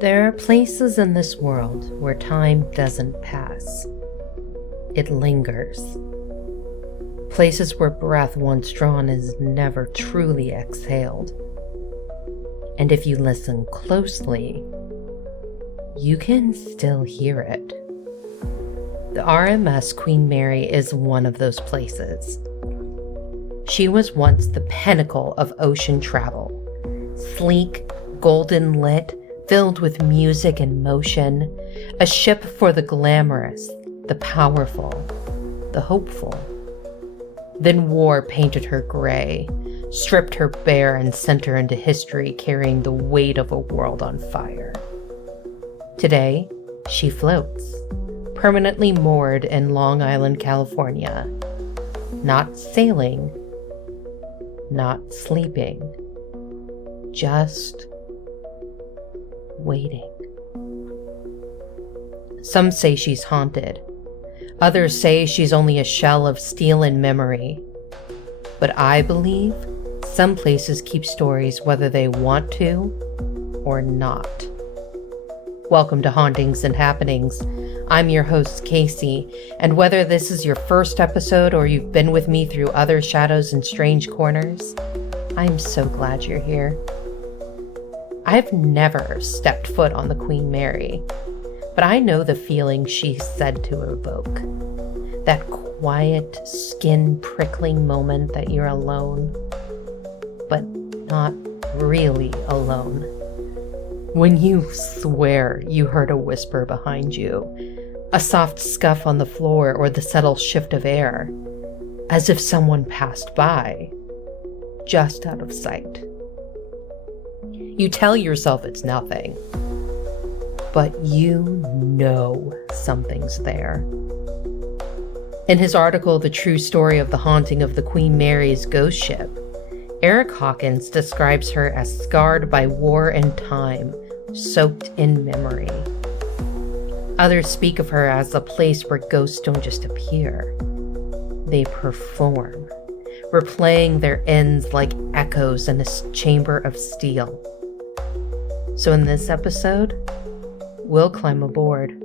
There are places in this world where time doesn't pass. It lingers. Places where breath once drawn is never truly exhaled. And if you listen closely, you can still hear it. The RMS Queen Mary is one of those places. She was once the pinnacle of ocean travel, sleek, golden lit, filled with music and motion, a ship for the glamorous, the powerful, the hopeful. Then war painted her gray, stripped her bare and sent her into history carrying the weight of a world on fire. Today, she floats, permanently moored in Long Island, California, not sailing, not sleeping, just waiting. Some say she's haunted. Others say she's only a shell of steel and memory. But I believe some places keep stories whether they want to or not. Welcome to Hauntings and Happenings. I'm your host, Kasey, and whether this is your first episode or you've been with me through other shadows and strange corners, I'm so glad you're here. I've never stepped foot on the Queen Mary, but I know the feeling she's said to evoke. That quiet, skin-prickling moment that you're alone, but not really alone. When you swear you heard a whisper behind you, a soft scuff on the floor or the subtle shift of air, as if someone passed by, just out of sight. You tell yourself it's nothing, but you know something's there. In his article, The True Story of the Haunting of the Queen Mary's Ghost Ship, Eric Hawkins describes her as scarred by war and time, soaked in memory. Others speak of her as a place where ghosts don't just appear, they perform, replaying their ends like echoes in a chamber of steel. So in this episode, we'll climb aboard.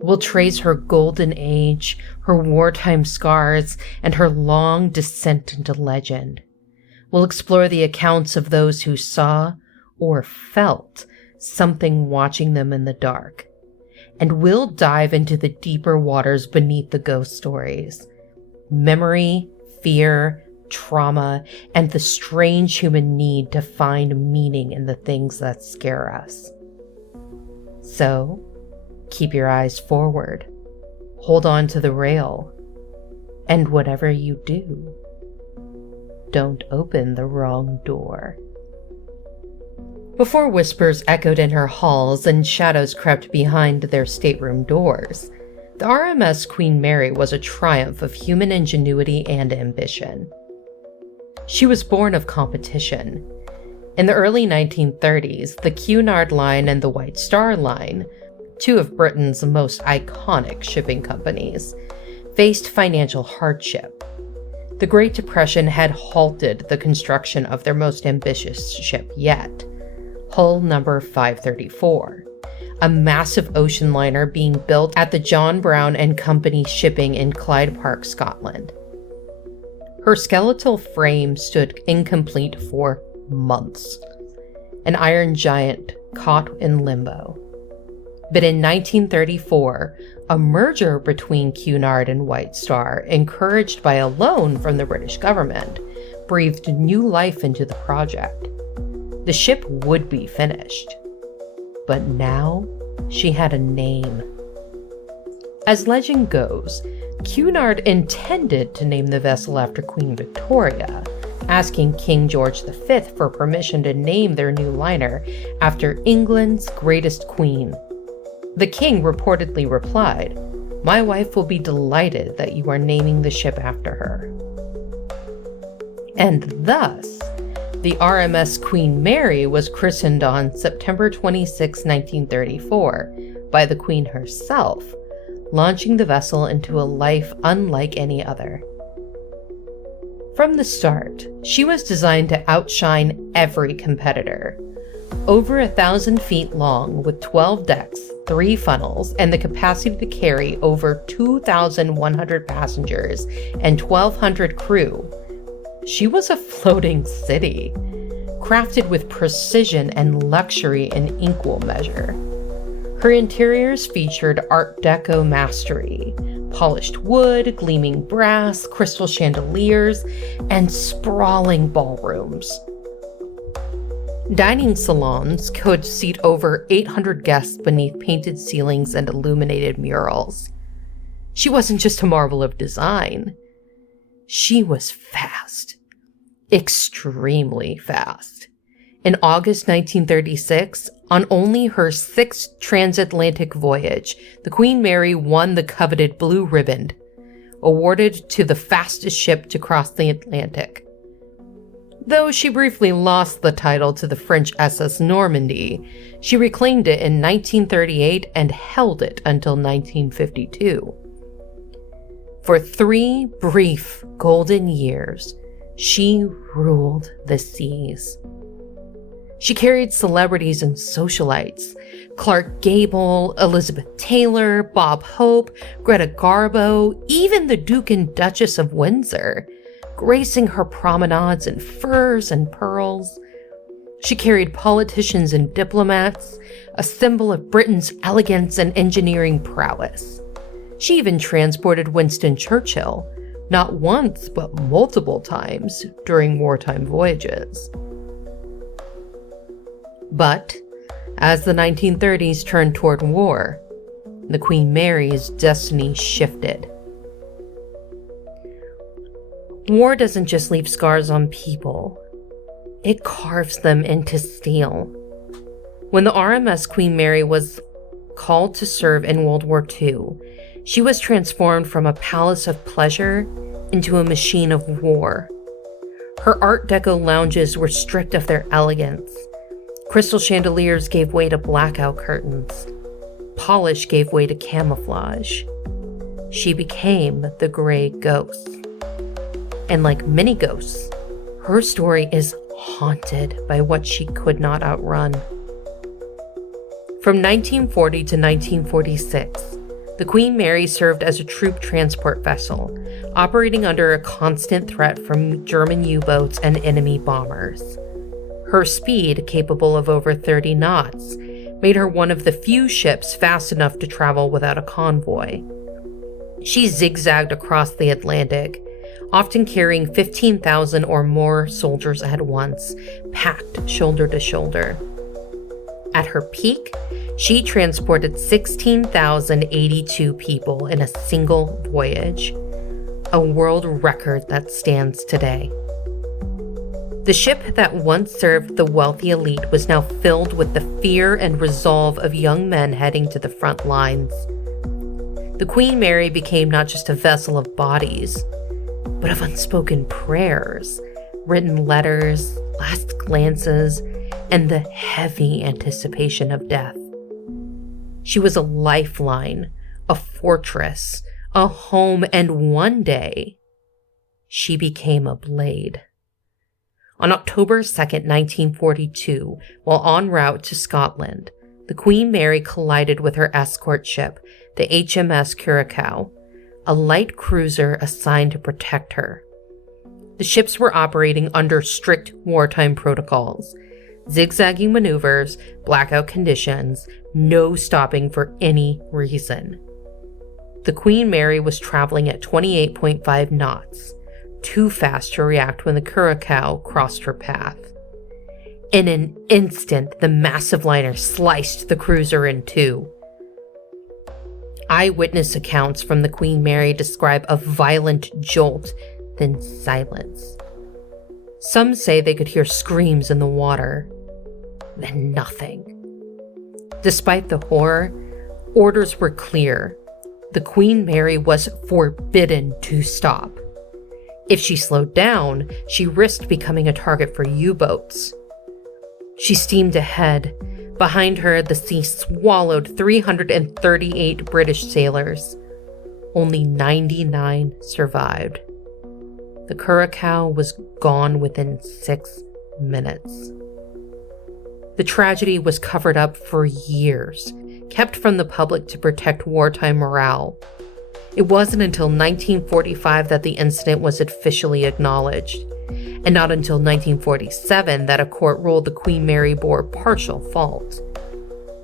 We'll trace her golden age, her wartime scars, and her long descent into legend. We'll explore the accounts of those who saw or felt something watching them in the dark. And we'll dive into the deeper waters beneath the ghost stories. Memory, fear, trauma, and the strange human need to find meaning in the things that scare us. So, keep your eyes forward, hold on to the rail, and whatever you do, don't open the wrong door. Before whispers echoed in her halls and shadows crept behind their stateroom doors, the RMS Queen Mary was a triumph of human ingenuity and ambition. She was born of competition. In the early 1930s, the Cunard Line and the White Star Line, two of Britain's most iconic shipping companies, faced financial hardship. The Great Depression had halted the construction of their most ambitious ship yet, Hull Number 534, a massive ocean liner being built at the John Brown and Company shipping in Clyde Park, Scotland. Her skeletal frame stood incomplete for months, an iron giant caught in limbo. But in 1934, a merger between Cunard and White Star, encouraged by a loan from the British government, breathed new life into the project. The ship would be finished, but now she had a name. As legend goes, Cunard intended to name the vessel after Queen Victoria, asking King George V for permission to name their new liner after England's greatest queen. The king reportedly replied, "My wife will be delighted that you are naming the ship after her." And thus, the RMS Queen Mary was christened on September 26, 1934, by the Queen herself, launching the vessel into a life unlike any other. From the start, she was designed to outshine every competitor. Over 1,000 feet long, with 12 decks, 3 funnels, and the capacity to carry over 2,100 passengers and 1,200 crew, she was a floating city, crafted with precision and luxury in equal measure. Her interiors featured Art Deco mastery, polished wood, gleaming brass, crystal chandeliers, and sprawling ballrooms. Dining salons could seat over 800 guests beneath painted ceilings and illuminated murals. She wasn't just a marvel of design. She was fast. Extremely fast. In August 1936, on only her 6th transatlantic voyage, the Queen Mary won the coveted Blue Ribbon, awarded to the fastest ship to cross the Atlantic. Though she briefly lost the title to the French SS Normandy, she reclaimed it in 1938 and held it until 1952. For 3 brief golden years, she ruled the seas. She carried celebrities and socialites: Clark Gable, Elizabeth Taylor, Bob Hope, Greta Garbo, even the Duke and Duchess of Windsor, gracing her promenades in furs and pearls. She carried politicians and diplomats, a symbol of Britain's elegance and engineering prowess. She even transported Winston Churchill, not once but multiple times during wartime voyages. But as the 1930s turned toward war, the Queen Mary's destiny shifted. War doesn't just leave scars on people, it carves them into steel. When the RMS Queen Mary was called to serve in World War II, she was transformed from a palace of pleasure into a machine of war. Her Art Deco lounges were stripped of their elegance. Crystal chandeliers gave way to blackout curtains. Polish gave way to camouflage. She became the gray ghost. And like many ghosts, her story is haunted by what she could not outrun. From 1940 to 1946, the Queen Mary served as a troop transport vessel, operating under a constant threat from German U-boats and enemy bombers. Her speed, capable of over 30 knots, made her one of the few ships fast enough to travel without a convoy. She zigzagged across the Atlantic, often carrying 15,000 or more soldiers at once, packed shoulder to shoulder. At her peak, she transported 16,082 people in a single voyage, a world record that stands today. The ship that once served the wealthy elite was now filled with the fear and resolve of young men heading to the front lines. The Queen Mary became not just a vessel of bodies, but of unspoken prayers, written letters, last glances, and the heavy anticipation of death. She was a lifeline, a fortress, a home, and one day, she became a blade. On October 2nd, 1942, while en route to Scotland, the Queen Mary collided with her escort ship, the HMS Curacoa, a light cruiser assigned to protect her. The ships were operating under strict wartime protocols: zigzagging maneuvers, blackout conditions, no stopping for any reason. The Queen Mary was traveling at 28.5 knots, too fast to react when the Curacoa crossed her path. In an instant, the massive liner sliced the cruiser in two. Eyewitness accounts from the Queen Mary describe a violent jolt, then silence. Some say they could hear screams in the water, then nothing. Despite the horror, orders were clear. The Queen Mary was forbidden to stop. If she slowed down, she risked becoming a target for U-boats. She steamed ahead. Behind her, the sea swallowed 338 British sailors. Only 99 survived. The Curacoa was gone within 6 minutes. The tragedy was covered up for years, kept from the public to protect wartime morale. It wasn't until 1945 that the incident was officially acknowledged, and not until 1947 that a court ruled the Queen Mary bore partial fault.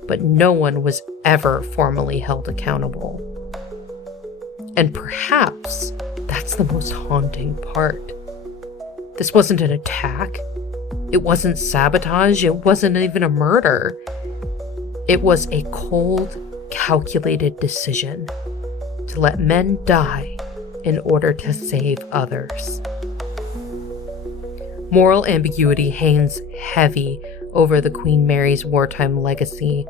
But no one was ever formally held accountable. And perhaps that's the most haunting part. This wasn't an attack. It wasn't sabotage. It wasn't even a murder. It was a cold, calculated decision to let men die in order to save others. Moral ambiguity hangs heavy over the Queen Mary's wartime legacy.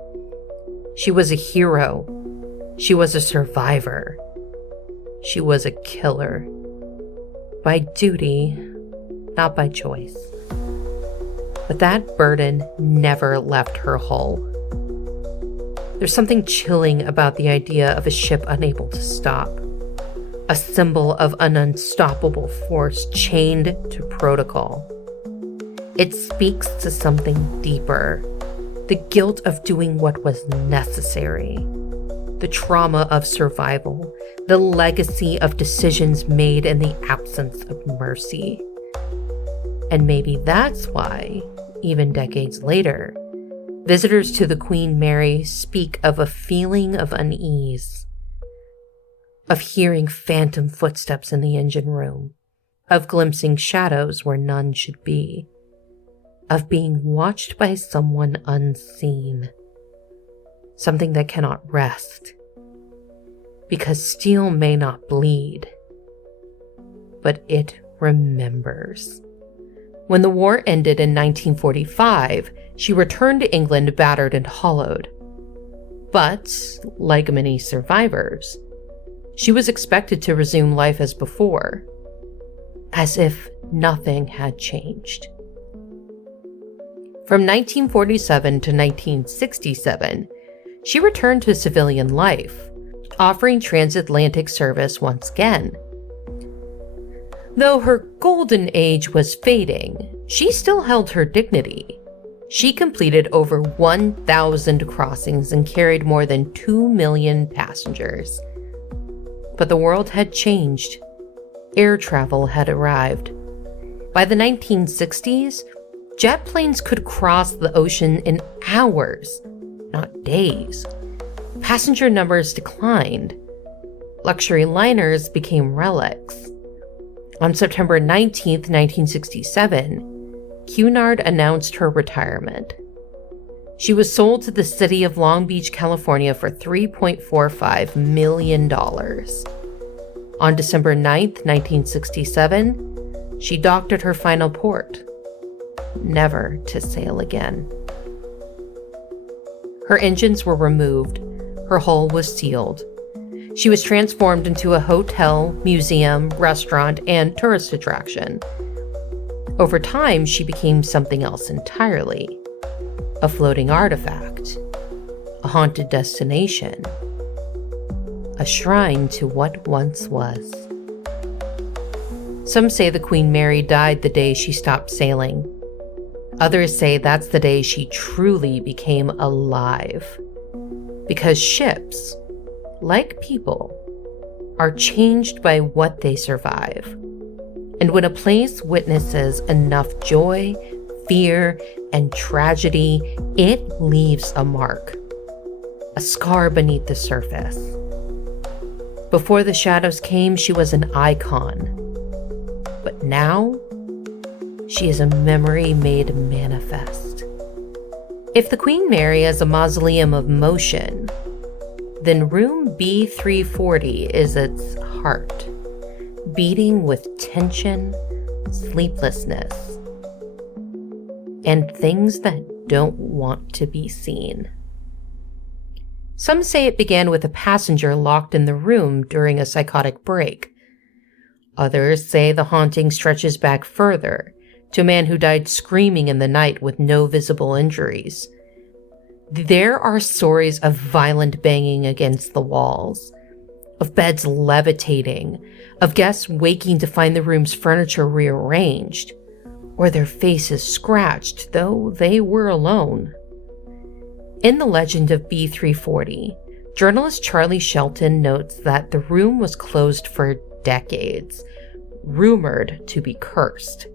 She was a hero. She was a survivor. She was a killer. By duty, not by choice. But that burden never left her hull. There's something chilling about the idea of a ship unable to stop. A symbol of an unstoppable force chained to protocol. It speaks to something deeper. The guilt of doing what was necessary. The trauma of survival. The legacy of decisions made in the absence of mercy. And maybe that's why, even decades later, visitors to the Queen Mary speak of a feeling of unease, of hearing phantom footsteps in the engine room, of glimpsing shadows where none should be, of being watched by someone unseen, something that cannot rest, because steel may not bleed, but it remembers. When the war ended in 1945, she returned to England battered and hollowed. But, like many survivors, she was expected to resume life as before, as if nothing had changed. From 1947 to 1967, she returned to civilian life, offering transatlantic service once again. Though her golden age was fading, she still held her dignity. She completed over 1,000 crossings and carried more than 2 million passengers. But the world had changed. Air travel had arrived. By the 1960s, jet planes could cross the ocean in hours, not days. Passenger numbers declined. Luxury liners became relics. On September 19, 1967, Cunard announced her retirement. She was sold to the city of Long Beach, California for $3.45 million. On December 9, 1967, she docked at her final port, never to sail again. Her engines were removed. Her hull was sealed. She was transformed into a hotel, museum, restaurant, and tourist attraction. Over time, she became something else entirely. A floating artifact. A haunted destination. A shrine to what once was. Some say the Queen Mary died the day she stopped sailing. Others say that's the day she truly became alive. Because ships, like people, are changed by what they survive. And when a place witnesses enough joy, fear, and tragedy, it leaves a mark, a scar beneath the surface. Before the shadows came, she was an icon. But now, she is a memory made manifest. If the Queen Mary is a mausoleum of motion, then room B340 is its heart, beating with tension, sleeplessness, and things that don't want to be seen. Some say it began with a passenger locked in the room during a psychotic break. Others say the haunting stretches back further, to a man who died screaming in the night with no visible injuries. There are stories of violent banging against the walls, of beds levitating, of guests waking to find the room's furniture rearranged, or their faces scratched, though they were alone. In The Legend of B340, journalist Charlie Shelton notes that the room was closed for decades, rumored to be cursed.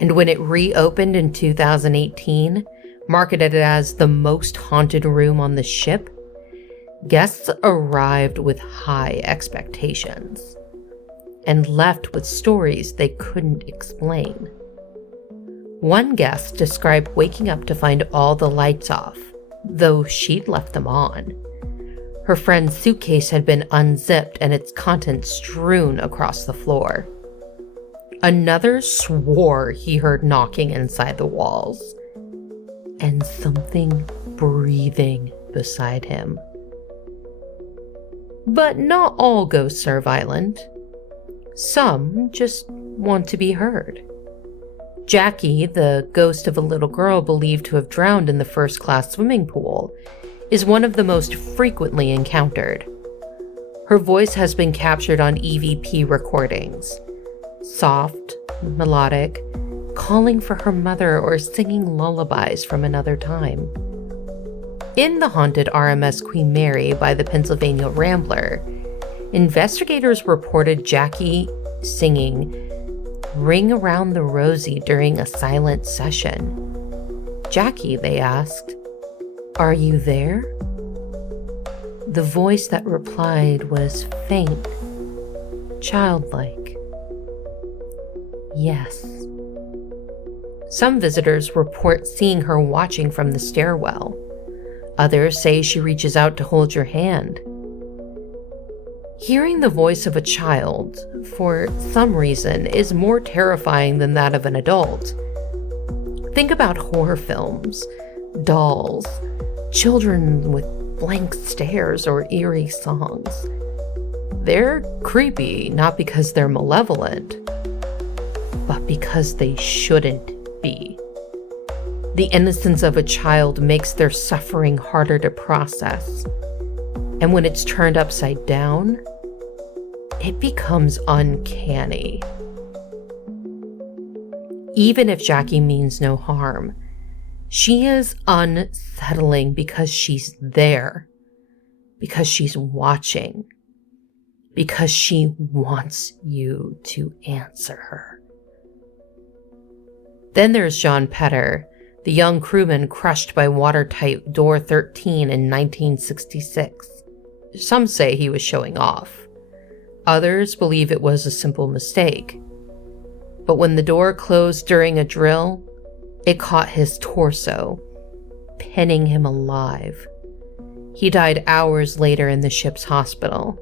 And when it reopened in 2018, marketed as the most haunted room on the ship, guests arrived with high expectations and left with stories they couldn't explain. One guest described waking up to find all the lights off, though she'd left them on. Her friend's suitcase had been unzipped and its contents strewn across the floor. Another swore he heard knocking inside the walls, and something breathing beside him. But not all ghosts are violent. Some just want to be heard. Jackie, the ghost of a little girl believed to have drowned in the first-class swimming pool, is one of the most frequently encountered. Her voice has been captured on EVP recordings. Soft, melodic, calling for her mother or singing lullabies from another time. In the haunted RMS Queen Mary by the Pennsylvania Rambler, investigators reported Jackie singing "Ring Around the Rosie" during a silent session. "Jackie," they asked, "are you there?" The voice that replied was faint, childlike. Yes. Some visitors report seeing her watching from the stairwell. Others say she reaches out to hold your hand. Hearing the voice of a child, for some reason, is more terrifying than that of an adult. Think about horror films, dolls, children with blank stares or eerie songs. They're creepy not because they're malevolent, but because they shouldn't be. The innocence of a child makes their suffering harder to process. And when it's turned upside down, it becomes uncanny. Even if Jackie means no harm, she is unsettling because she's there, because she's watching, because she wants you to answer her. Then there's John Petter, the young crewman crushed by watertight door 13 in 1966. Some say he was showing off. Others believe it was a simple mistake. But when the door closed during a drill, it caught his torso, pinning him alive. He died hours later in the ship's hospital.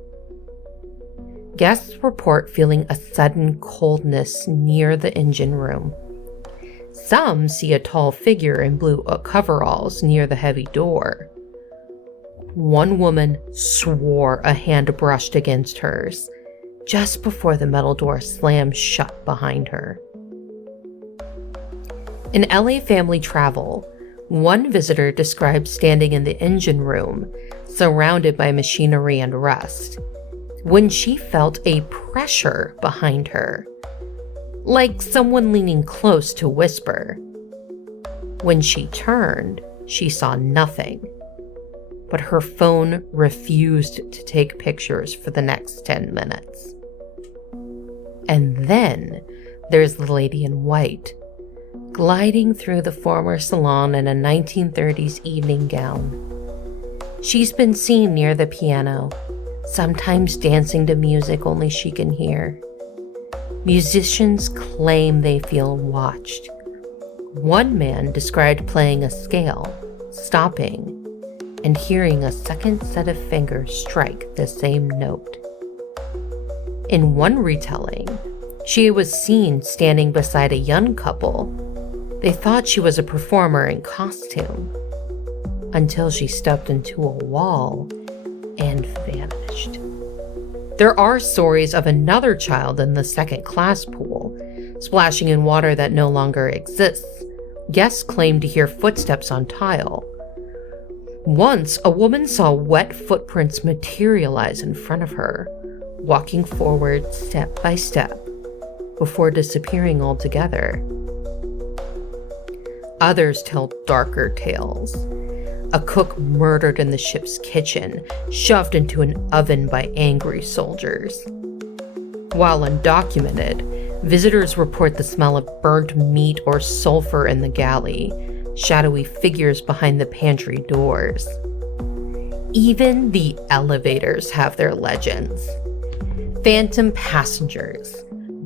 Guests report feeling a sudden coldness near the engine room. Some see a tall figure in blue coveralls near the heavy door. One woman swore a hand brushed against hers just before the metal door slammed shut behind her. In LA Family Travel, one visitor described standing in the engine room, surrounded by machinery and rust, when she felt a pressure behind her, like someone leaning close to whisper. When she turned, she saw nothing, but her phone refused to take pictures for the next 10 minutes. And then there's the lady in white, gliding through the former salon in a 1930s evening gown. She's been seen near the piano, sometimes dancing to music only she can hear. Musicians claim they feel watched. One man described playing a scale, stopping, and hearing a second set of fingers strike the same note. In one retelling, she was seen standing beside a young couple. They thought she was a performer in costume, until she stepped into a wall and vanished. There are stories of another child in the second-class pool, splashing in water that no longer exists. Guests claim to hear footsteps on tile. Once, a woman saw wet footprints materialize in front of her, walking forward step by step, before disappearing altogether. Others tell darker tales. A cook murdered in the ship's kitchen, shoved into an oven by angry soldiers. While undocumented, visitors report the smell of burnt meat or sulfur in the galley, shadowy figures behind the pantry doors. Even the elevators have their legends. Phantom passengers,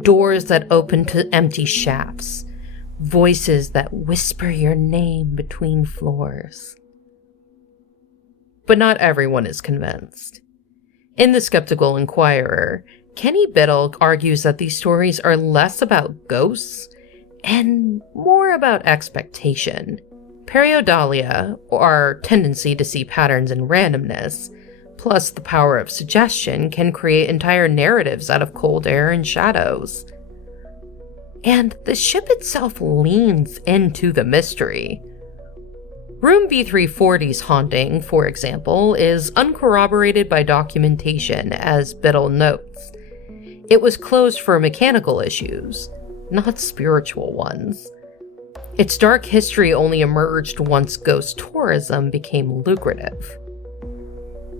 doors that open to empty shafts, voices that whisper your name between floors. But not everyone is convinced. In The Skeptical Inquirer, Kenny Biddle argues that these stories are less about ghosts and more about expectation. Pareidolia, our tendency to see patterns in randomness, plus the power of suggestion, can create entire narratives out of cold air and shadows. And the ship itself leans into the mystery. Room B340's haunting, for example, is uncorroborated by documentation, as Biddle notes. It was closed for mechanical issues, not spiritual ones. Its dark history only emerged once ghost tourism became lucrative.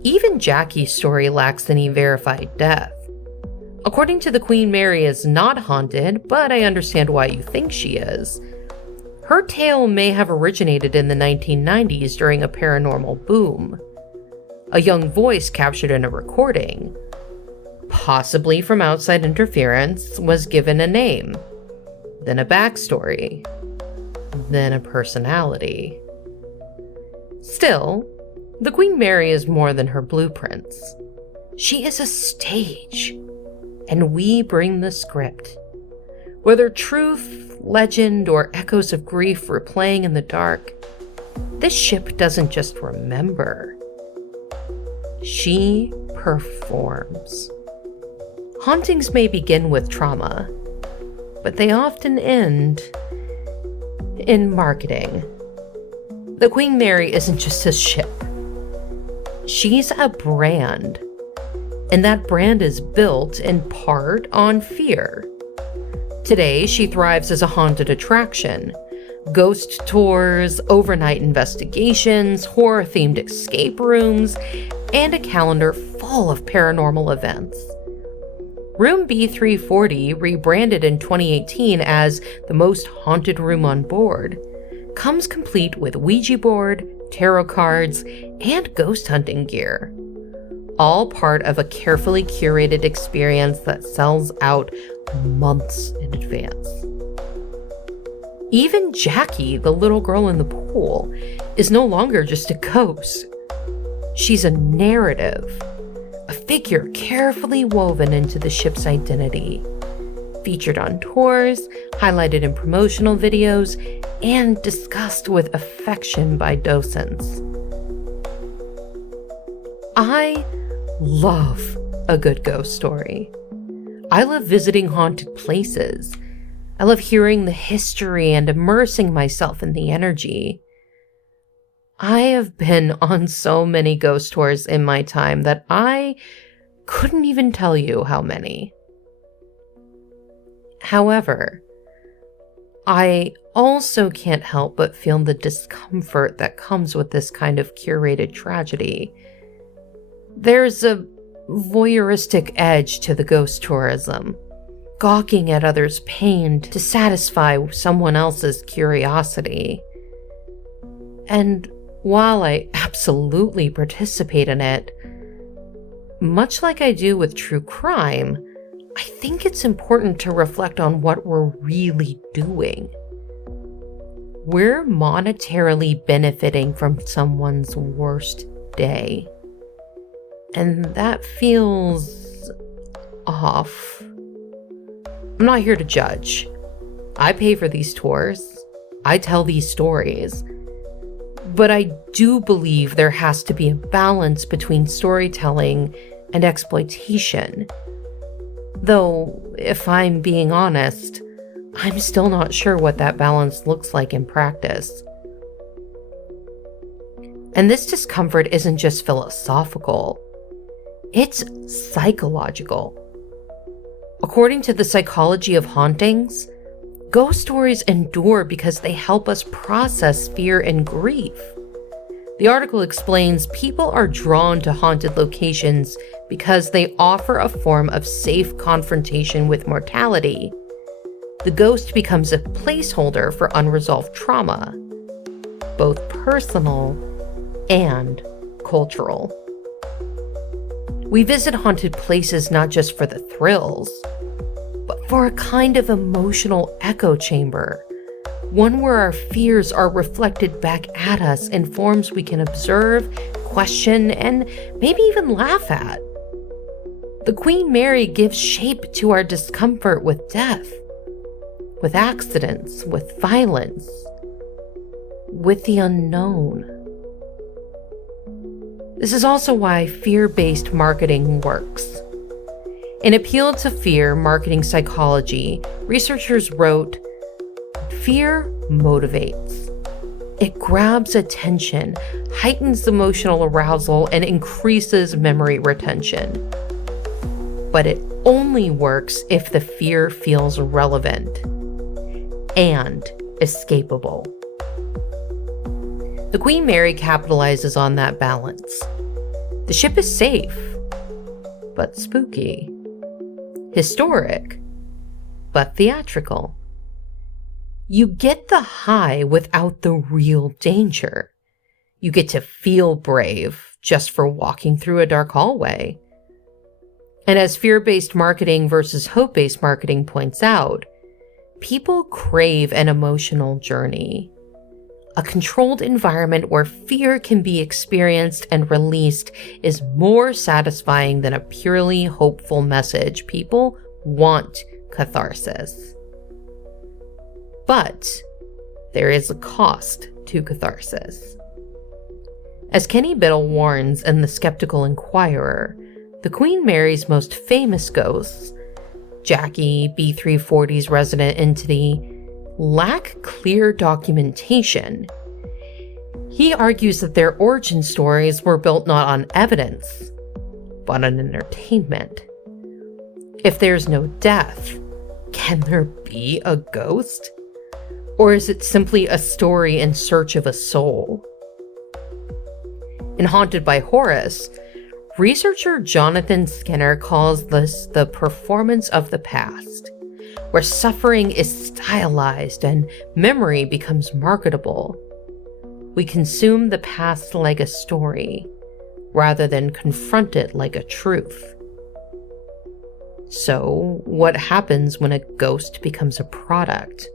Even Jackie's story lacks any verified death. According to the Queen Mary is not haunted, but I understand why you think she is. Her tale may have originated in the 1990s during a paranormal boom. A young voice captured in a recording, possibly from outside interference, was given a name, then a backstory, then a personality. Still, the Queen Mary is more than her blueprints. She is a stage, and we bring the script. Whether truth, legend, or echoes of grief were playing in the dark, this ship doesn't just remember. She performs. Hauntings may begin with trauma, but they often end in marketing. The Queen Mary isn't just a ship. She's a brand, and that brand is built in part on fear. Today, she thrives as a haunted attraction. Ghost tours, overnight investigations, horror-themed escape rooms, and a calendar full of paranormal events. Room B340, rebranded in 2018 as the most haunted room on board, comes complete with Ouija board, tarot cards, and ghost hunting gear. All part of a carefully curated experience that sells out months in advance. Even Jackie, the little girl in the pool, is no longer just a ghost. She's a narrative, a figure carefully woven into the ship's identity, featured on tours, highlighted in promotional videos, and discussed with affection by docents. I love a good ghost story. I love visiting haunted places. I love hearing the history and immersing myself in the energy. I have been on so many ghost tours in my time that I couldn't even tell you how many. However, I also can't help but feel the discomfort that comes with this kind of curated tragedy. There's a voyeuristic edge to the ghost tourism, gawking at others' pain to satisfy someone else's curiosity. And while I absolutely participate in it, much like I do with true crime, I think it's important to reflect on what we're really doing. We're monetarily benefiting from someone's worst day. And that feels off. I'm not here to judge. I pay for these tours. I tell these stories. But I do believe there has to be a balance between storytelling and exploitation. Though, if I'm being honest, I'm still not sure what that balance looks like in practice. And this discomfort isn't just philosophical. It's psychological. According to the psychology of hauntings, ghost stories endure because they help us process fear and grief. The article explains people are drawn to haunted locations because they offer a form of safe confrontation with mortality. The ghost becomes a placeholder for unresolved trauma, both personal and cultural. We visit haunted places not just for the thrills, but for a kind of emotional echo chamber, one where our fears are reflected back at us in forms we can observe, question, and maybe even laugh at. The Queen Mary gives shape to our discomfort with death, with accidents, with violence, with the unknown. This is also why fear-based marketing works. In Appeal to Fear Marketing Psychology, researchers wrote, "Fear motivates. It grabs attention, heightens emotional arousal, and increases memory retention. But it only works if the fear feels relevant and escapable." The Queen Mary capitalizes on that balance. The ship is safe, but spooky. Historic, but theatrical. You get the high without the real danger. You get to feel brave just for walking through a dark hallway. And as fear-based marketing versus hope-based marketing points out, people crave an emotional journey. A controlled environment where fear can be experienced and released is more satisfying than a purely hopeful message. People want catharsis. But there is a cost to catharsis. As Kenny Biddle warns in The Skeptical Inquirer, the Queen Mary's most famous ghosts, Jackie, B340's resident entity, lack clear documentation. He argues that their origin stories were built not on evidence, but on entertainment. If there's no death, can there be a ghost? Or is it simply a story in search of a soul? In Haunted by Horus, researcher Jonathan Skinner calls this the performance of the past, where suffering is stylized and memory becomes marketable. We consume the past like a story, rather than confront it like a truth. So, what happens when a ghost becomes a product?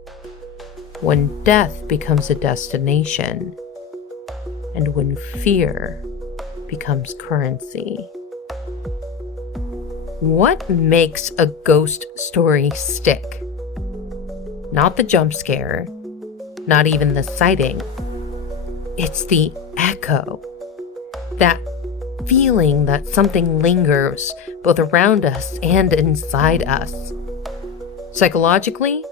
When death becomes a destination? And when fear becomes currency? What makes a ghost story stick? Not the jump scare, not even the sighting. It's the echo. That feeling that something lingers both around us and inside us. Psychologically,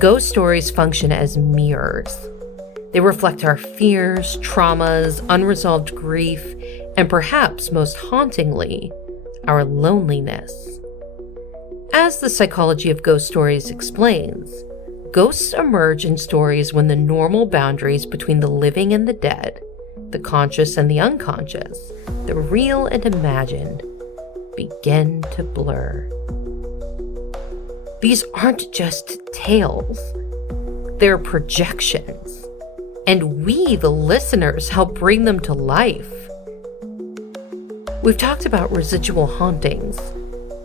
ghost stories function as mirrors. They reflect our fears, traumas, unresolved grief, and perhaps most hauntingly, our loneliness. As the psychology of ghost stories explains, ghosts emerge in stories when the normal boundaries between the living and the dead, the conscious and the unconscious, the real and imagined, begin to blur. These aren't just tales, they're projections, and we, the listeners, help bring them to life. We've talked about residual hauntings,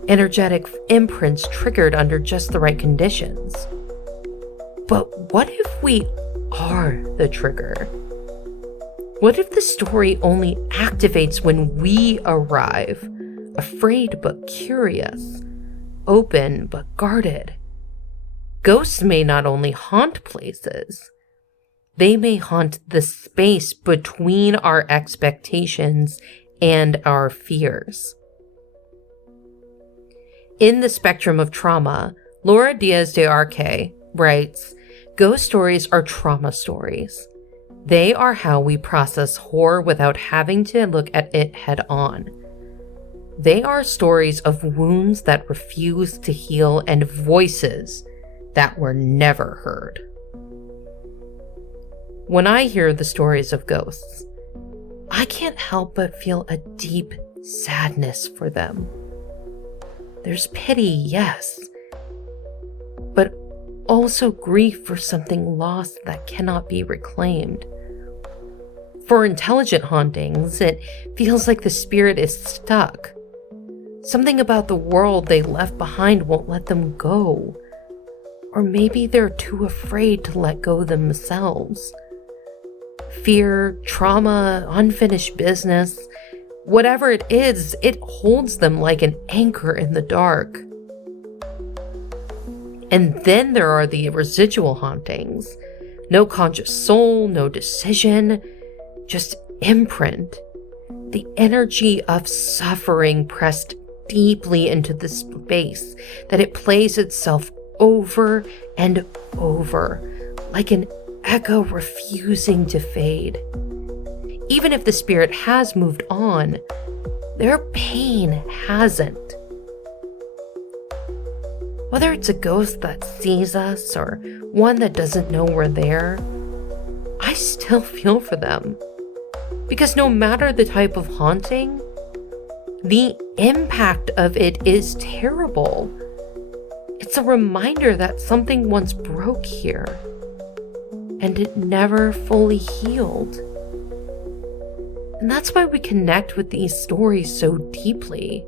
energetic imprints triggered under just the right conditions. But what if we are the trigger? What if the story only activates when we arrive, afraid but curious, open but guarded? Ghosts may not only haunt places, they may haunt the space between our expectations and our fears. In The Spectrum of Trauma, Laura Diaz de Arce writes, "Ghost stories are trauma stories. They are how we process horror without having to look at it head on. They are stories of wounds that refuse to heal and voices that were never heard. When I hear the stories of ghosts, I can't help but feel a deep sadness for them. There's pity, yes, but also grief for something lost that cannot be reclaimed. For intelligent hauntings, it feels like the spirit is stuck. Something about the world they left behind won't let them go. Or maybe they're too afraid to let go themselves. Fear, trauma, unfinished business, whatever it is, it holds them like an anchor in the dark. And then there are the residual hauntings. No conscious soul, no decision, just imprint. The energy of suffering pressed deeply into the space that it plays itself over and over, like an echo refusing to fade. Even if the spirit has moved on, their pain hasn't. Whether it's a ghost that sees us or one that doesn't know we're there, I still feel for them. Because no matter the type of haunting, the impact of it is terrible. It's a reminder that something once broke here, and it never fully healed. And that's why we connect with these stories so deeply.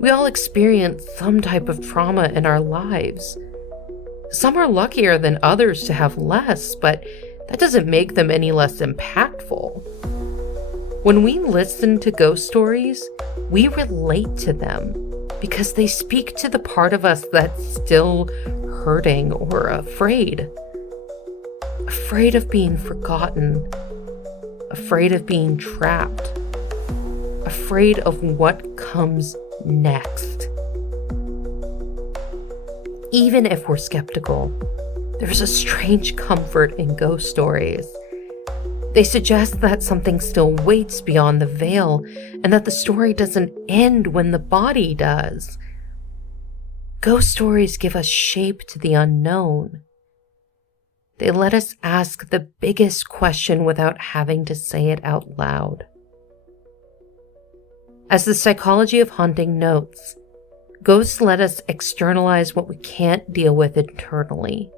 We all experience some type of trauma in our lives. Some are luckier than others to have less, but that doesn't make them any less impactful. When we listen to ghost stories, we relate to them because they speak to the part of us that's still hurting or afraid. Afraid of being forgotten, afraid of being trapped, afraid of what comes next. Even if we're skeptical, there's a strange comfort in ghost stories. They suggest that something still waits beyond the veil and that the story doesn't end when the body does. Ghost stories give us shape to the unknown. They let us ask the biggest question without having to say it out loud. As the psychology of haunting notes, ghosts let us externalize what we can't deal with internally.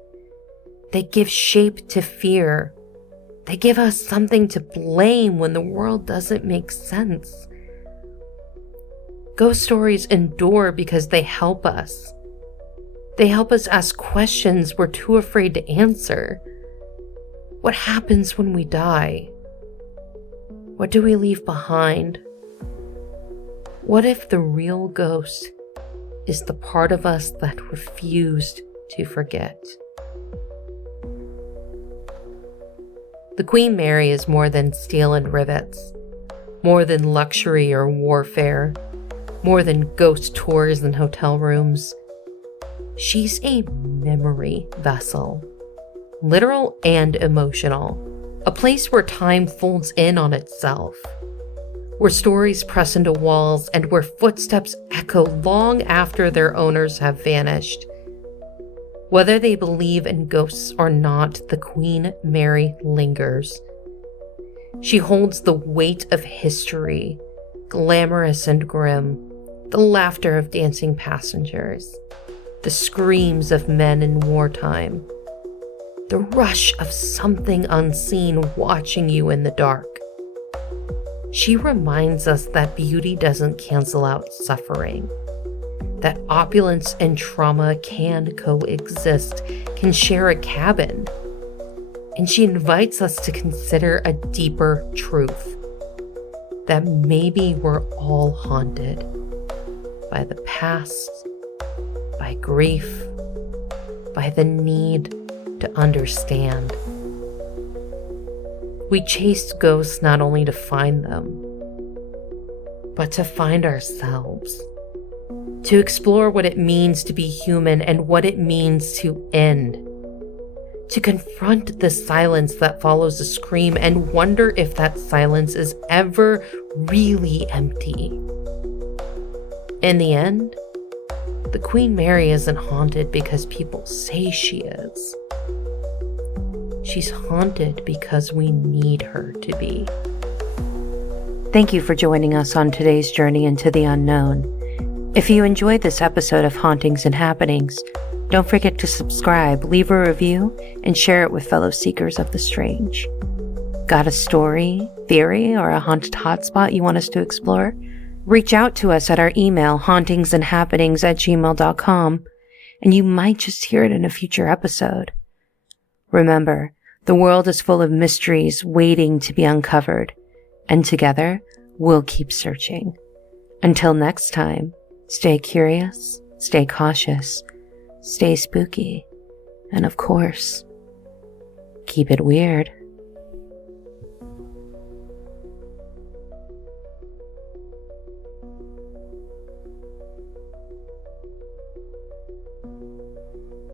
They give shape to fear. They give us something to blame when the world doesn't make sense. Ghost stories endure because they help us. They help us ask questions we're too afraid to answer. What happens when we die? What do we leave behind? What if the real ghost is the part of us that refused to forget? The Queen Mary is more than steel and rivets, more than luxury or warfare, more than ghost tours and hotel rooms. She's a memory vessel, literal and emotional, a place where time folds in on itself, where stories press into walls and where footsteps echo long after their owners have vanished. Whether they believe in ghosts or not, the Queen Mary lingers. She holds the weight of history, glamorous and grim, the laughter of dancing passengers, the screams of men in wartime, the rush of something unseen watching you in the dark. She reminds us that beauty doesn't cancel out suffering, that opulence and trauma can coexist, can share a cabin. And she invites us to consider a deeper truth, that maybe we're all haunted by the past, by grief, by the need to understand. We chase ghosts not only to find them, but to find ourselves, to explore what it means to be human and what it means to end, to confront the silence that follows a scream and wonder if that silence is ever really empty. In the end, the Queen Mary isn't haunted because people say she is. She's haunted because we need her to be. Thank you for joining us on today's journey into the unknown. If you enjoyed this episode of Hauntings and Happenings, don't forget to subscribe, leave a review, and share it with fellow seekers of the strange. Got a story, theory, or a haunted hotspot you want us to explore? Reach out to us at our email, hauntingsandhappenings@gmail.com, and you might just hear it in a future episode. Remember, the world is full of mysteries waiting to be uncovered, and together, we'll keep searching. Until next time, stay curious, stay cautious, stay spooky, and of course, keep it weird.